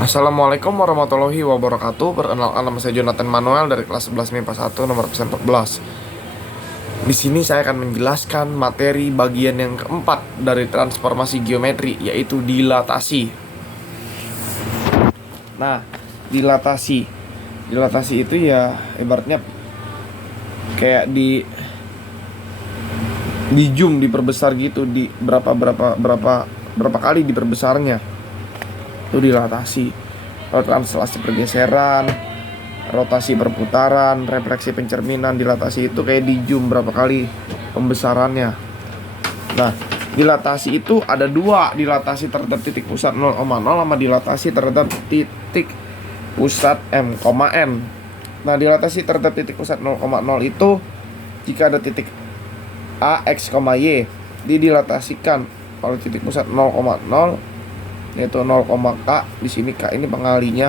Assalamualaikum warahmatullahi wabarakatuh. Perkenalkan, nama saya Jonathan Manuel dari kelas 11 MIPA 1 nomor absen 14. Di sini saya akan menjelaskan materi bagian yang keempat dari transformasi geometri, yaitu dilatasi. Nah, dilatasi. Dilatasi itu ya ibaratnya kayak di zoom, diperbesar gitu, di berapa kali diperbesarnya. Itu dilatasi. Translasi pergeseran, rotasi perputaran, refleksi pencerminan, dilatasi itu kayak di zoom berapa kali pembesarannya. Nah, dilatasi itu ada dua, dilatasi terhadap titik pusat 0,0 sama dilatasi terhadap titik pusat M, N. Nah, dilatasi terhadap titik pusat 0,0 itu jika ada titik A, X, Y didilatasikan oleh titik pusat 0,0 yaitu 0, K. Di sini K ini pengalinya.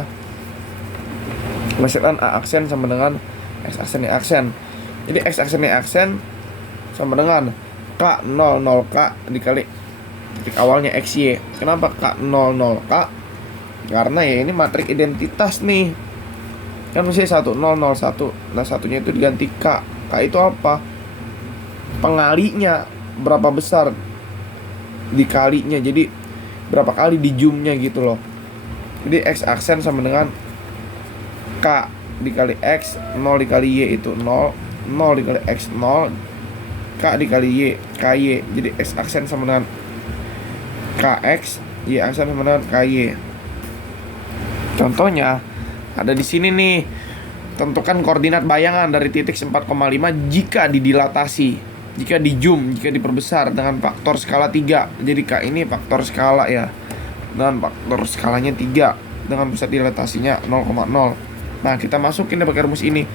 Misalkan A aksen sama dengan X aksen Y aksen. Jadi X aksen Y aksen sama dengan K 00 K dikali titik awalnya XY. Kenapa K 00 K? Karena ya ini matrik identitas nih. Kan mesti 1001. Nah, satunya itu diganti K. K itu apa? Pengalinya berapa besar dikalinya. Jadi berapa kali di zoomnya gitu loh. Jadi X aksen sama dengan K dikali X, 0 dikali Y itu 0, 0 dikali X 0, K dikali Y, KY. Jadi X aksen sama dengan KX, Y aksen sama dengan KY. Contohnya ada di sini nih. Tentukan koordinat bayangan dari titik 4,5 jika didilatasi. Jika di zoom, jika diperbesar dengan faktor skala 3. Jadi K ini faktor skala ya. Dengan faktor skalanya 3. Dengan pusat dilatasinya 0,0. Nah, kita masukin pakai rumus ini.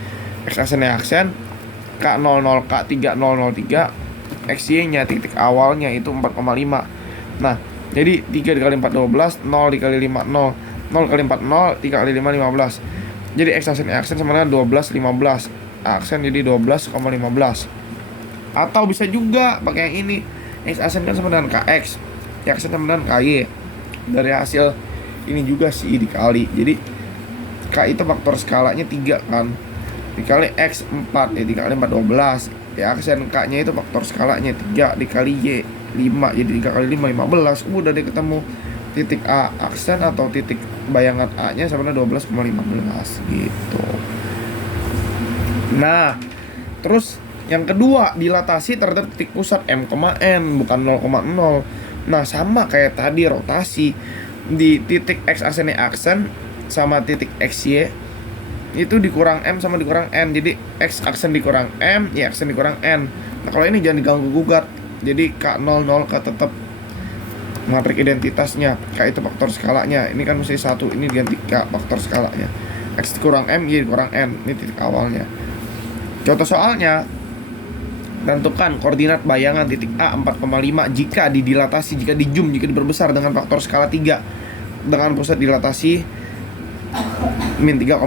X aksen Y aksen K00 K 3003. XY nya titik awalnya itu 4,5. Nah, jadi 3 dikali 4 12, 0 dikali 5 0, 0 kali 4 0, 3 kali 5 15. Jadi X aksen Y aksen sama dengan 12 15. Aksen jadi 12,15. Atau bisa juga pakai yang ini. X aksen kan sama dengan KX, Y aksen sama dengan KY. Dari hasil ini juga sih dikali. Jadi K itu faktor skalanya 3 kan. Dikali X 4, ya 3 kali 4 12. Ya aksen K nya itu faktor skalanya 3 dikali Y 5. Jadi 3 kali 5 15. Udah deh ketemu titik A aksen atau titik bayangan A nya sama dengan 12,15 gitu. Nah, terus yang kedua, dilatasi terhadap titik pusat M, N, bukan 0,0. Nah, sama kayak tadi rotasi. Di titik X aksen Y aksen sama titik XY itu dikurang M sama dikurang N. Jadi X aksen dikurang M, Y aksen dikurang N. Nah, kalau ini jangan diganggu gugat. Jadi K00 K tetap matrik identitasnya. K itu faktor skalanya. Ini kan mesti 1, ini diganti K faktor skalanya. X dikurang M, Y dikurang N. Ini titik awalnya. Contoh soalnya, tentukan koordinat bayangan titik A 4,5 jika didilatasi, jika di zoom, jika diperbesar dengan faktor skala 3 dengan pusat dilatasi min 3,2.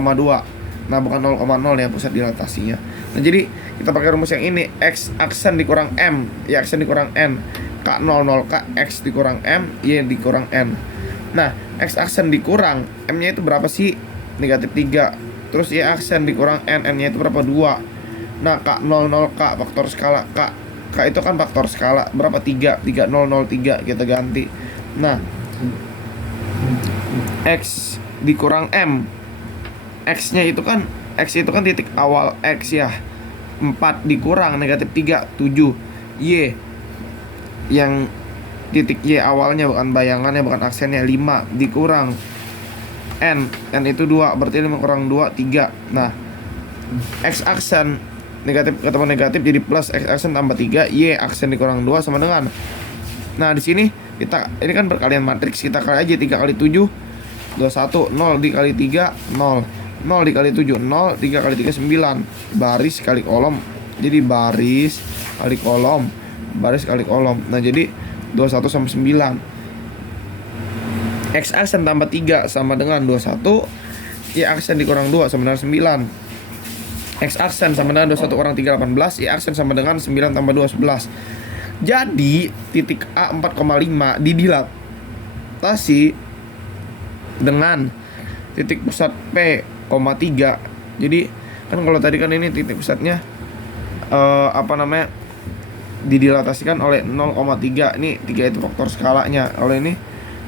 Nah, bukan 0,0 ya pusat dilatasinya. Nah, jadi kita pakai rumus yang ini. X aksen dikurang M, Y aksen dikurang N. K00 K X dikurang M, Y dikurang N. Nah, X aksen dikurang M nya itu berapa sih? Negatif 3. Terus Y aksen dikurang N, N nya itu berapa? 2. Nah, K00 K faktor skala K. K itu kan faktor skala berapa? 3. 3003 kita ganti. Nah, X dikurang M. X-nya itu kan titik awal X ya. 4 dikurang negatif 3, 7. Y yang titik Y awalnya bukan bayangannya, bukan aksennya, 5 dikurang N. N itu 2, berarti 5 kurang 2, 3. Nah, X aksen negatif ketemu negatif jadi plus, X aksen tambah 3, Y aksen dikurang 2 sama dengan. Nah, di sini kita ini kan perkalian matriks, kita kali aja 3 kali 7 21, 0 dikali 3 0, 0 dikali 7 0, 3 kali 3 9, baris kali kolom. Jadi baris kali kolom, baris kali kolom. Nah, jadi 21 sama 9. X aksen tambah 3 sama dengan 21, Y aksen dikurang 2 sama dengan 9. X aksen sama dengan 21 kurang 3 18, Y aksen sama dengan 9 tambah 2 11. Jadi titik A 4,5 didilatasi dengan titik pusat P, 3. Jadi kan kalau tadi kan ini titik pusatnya didilatasikan oleh 0,3. Ini 3 itu faktor skalanya. Kalau ini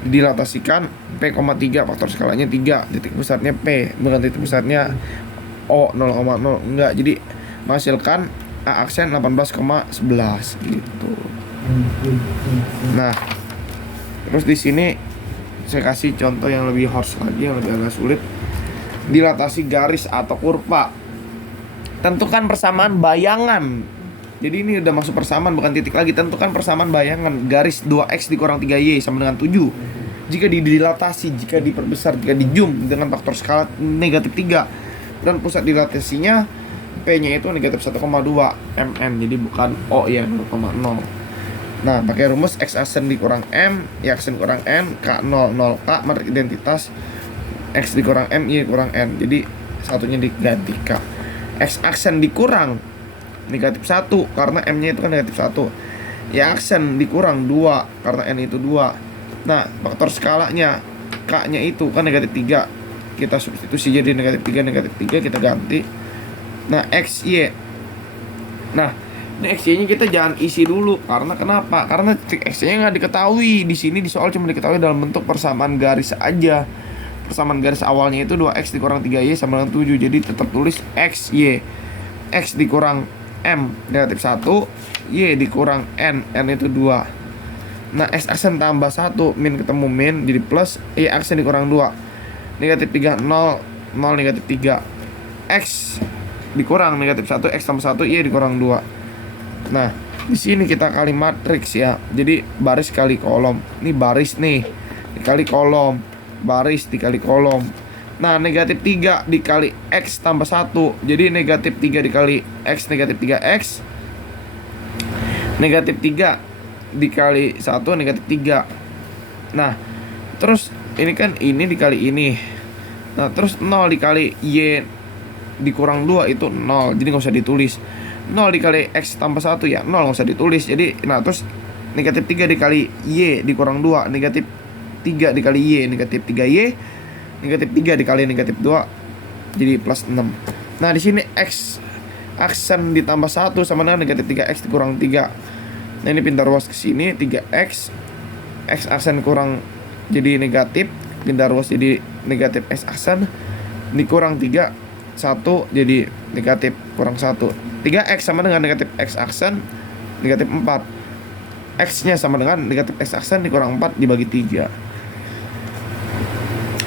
didilatasikan P,3, faktor skalanya 3, titik pusatnya P, bukan titik pusatnya O 0,0, enggak. Jadi menghasilkan A aksen 18,11 gitu. Nah, terus di sini saya kasih contoh yang lebih harsh lagi, yang lebih agak sulit. Dilatasi garis atau kurva. Tentukan persamaan bayangan. Jadi ini udah masuk persamaan, bukan titik lagi. Tentukan persamaan bayangan garis 2x dikurang 3y sama dengan 7 jika didilatasi, jika diperbesar, jika di zoom dengan faktor skala negatif 3 dan pusat dilatasinya P-nya itu negatif 1,2 mm. Jadi bukan O ya, 0,0. Nah, pakai rumus X aksen dikurang M, Y aksen kurang N, K 0, 0 K, matrik identitas X dikurang M, Y kurang N. Jadi satunya diganti K. X aksen dikurang negatif 1 karena M-nya itu kan negatif 1. Y aksen dikurang 2 karena N itu 2. Nah, faktor skalanya K-nya itu kan negatif 3. Kita substitusi jadi negatif 3, kita ganti. Nah, XY. Nah, ini XY-nya kita jangan isi dulu. Karena kenapa? Karena titik XY-nya nggak diketahui. Di sini di soal cuma diketahui dalam bentuk persamaan garis aja. Persamaan garis awalnya itu 2x dikurang 3y sama dengan 7. Jadi tetap tulis XY. X dikurang M negatif 1, Y dikurang N itu 2. Nah, X aksen tambah 1, min ketemu min, jadi plus. Y aksen dikurang 2, negatif 3, 0, 0 negatif 3. X dikurang negatif 1, X tambah 1, Y dikurang 2. Nah, di sini kita kali matriks ya. Jadi baris kali kolom. Ini baris nih, dikali kolom. Baris dikali kolom. Nah, negatif 3 dikali X tambah 1. Jadi negatif 3 dikali X, negatif 3X. Negatif 3 dikali 1, negatif 3. Nah, terus ini kan ini dikali ini. Nah, terus 0 dikali Y dikurang 2 itu 0. Jadi nggak usah ditulis. 0 dikali X tambah 1 ya 0, nggak usah ditulis. Jadi, nah terus negatif 3 dikali Y dikurang 2. Negatif 3 dikali Y, negatif 3Y. Negatif 3 dikali negatif 2 jadi plus 6. Nah, di sini X aksen ditambah 1 sama dengan negatif 3x dikurang 3. Nah, ini pindah ruas ke sini 3x. X aksen kurang jadi negatif, pindah ruas jadi negatif X aksen dikurang 3, 1 jadi negatif kurang 1. 3x sama dengan negatif X aksen negatif 4. X-nya sama dengan negatif X aksen dikurang 4 dibagi 3.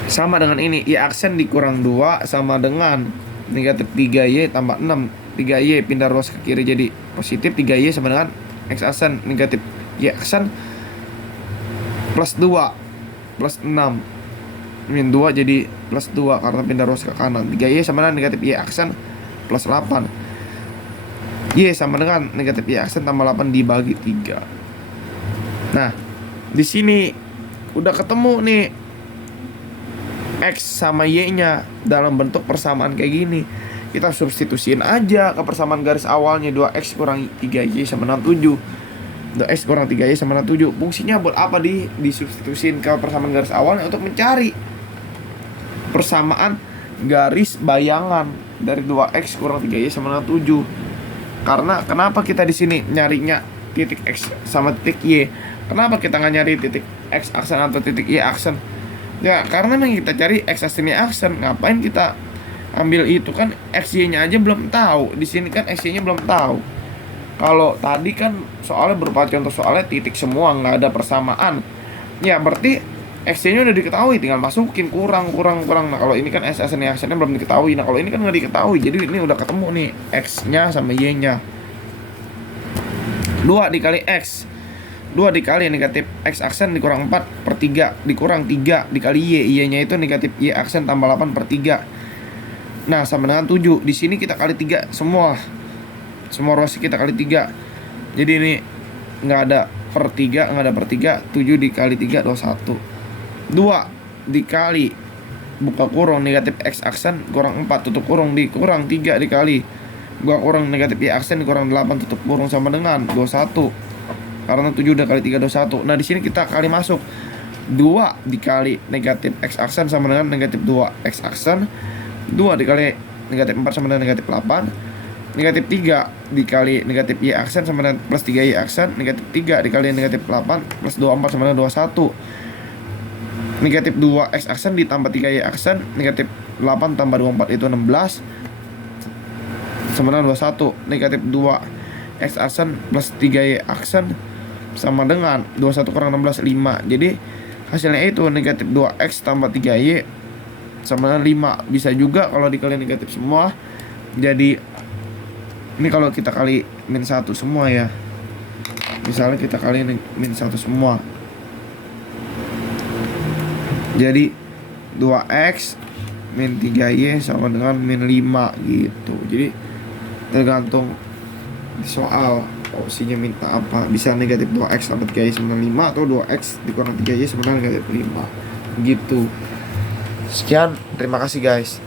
Sama dengan ini, Y aksen dikurang 2 sama dengan negatif 3Y tambah 6. 3Y pindah ruas ke kiri jadi positif, 3Y sama dengan X aksen negatif Y aksen plus 2 plus 6 min 2 jadi plus 2 karena pindah ruas ke kanan. 3Y sama dengan negatif Y aksen plus 8. Y sama dengan negatif Y aksen tambah 8 dibagi 3. Nah, di sini udah ketemu nih X sama Y-nya dalam bentuk persamaan kayak gini. Kita substitusiin aja ke persamaan garis awalnya 2x kurang 3y sama dengan 7. 2x kurang 3y sama dengan 7. Fungsinya buat apa disubstitusiin ke persamaan garis awalnya? Untuk mencari persamaan garis bayangan dari 2x kurang 3y sama dengan 7. Karena kenapa kita di sini nyarinya titik x sama titik y? Kenapa kita nggak nyari titik x aksen atau titik y aksen? Ya, karena yang kita cari X aksen Y aksen. Ngapain kita ambil itu, kan XY-nya aja belum tahu. Di sini kan XY-nya belum tahu. Kalau tadi kan soalnya berupa contoh soalnya titik semua, nggak ada persamaan. Ya, berarti XY-nya udah diketahui, tinggal masukin kurang. Nah, kalau ini kan X aksen Y aksennya belum diketahui. Nah, kalau ini kan nggak diketahui. Jadi ini udah ketemu nih X-nya sama Y-nya. 2 dikali X, 2 dikali negatif X aksen dikurang 4 per 3 dikurang 3 dikali Y. Y-nya itu negatif Y aksen tambah 8 per 3. Nah, sama dengan 7. Di sini kita kali 3 semua ruas kita kali 3. Jadi ini nggak ada per 3, 7 dikali 3 21. 2 dikali buka kurung negatif X aksen kurang 4 tutup kurung dikurang 3 dikali buka kurung negatif Y aksen dikurang 8 tutup kurung sama dengan 21. Karena 7 udah kali 3 21. Nah, di sini kita kali masuk 2 dikali negatif X aksen sama dengan negatif 2 X aksen. 2 dikali negatif 4 sama dengan negatif 8. Negatif 3 dikali negatif Y aksen sama dengan plus 3Y aksen. Negatif 3 dikali negatif 8 plus 24 sama dengan 21. Negatif 2 X aksen ditambah 3Y aksen. Negatif 8 tambah 24 itu 16 sama dengan 21. Negatif 2 X aksen plus 3Y aksen sama dengan 21 kurang 16 5. Jadi hasilnya itu negatif 2X tambah 3Y sama dengan 5. Bisa juga kalau dikali negatif semua. Jadi ini kalau kita kali min 1 semua ya. Misalnya kita kali min 1 semua. Jadi 2X min 3Y sama dengan min 5 gitu. Jadi tergantung di soal opsinya minta apa. Bisa negatif 2X tambah 3Y sama dengan 5 atau 2X dikurang 3Y sama dengan negatif 5 gitu. Sekian, terima kasih guys.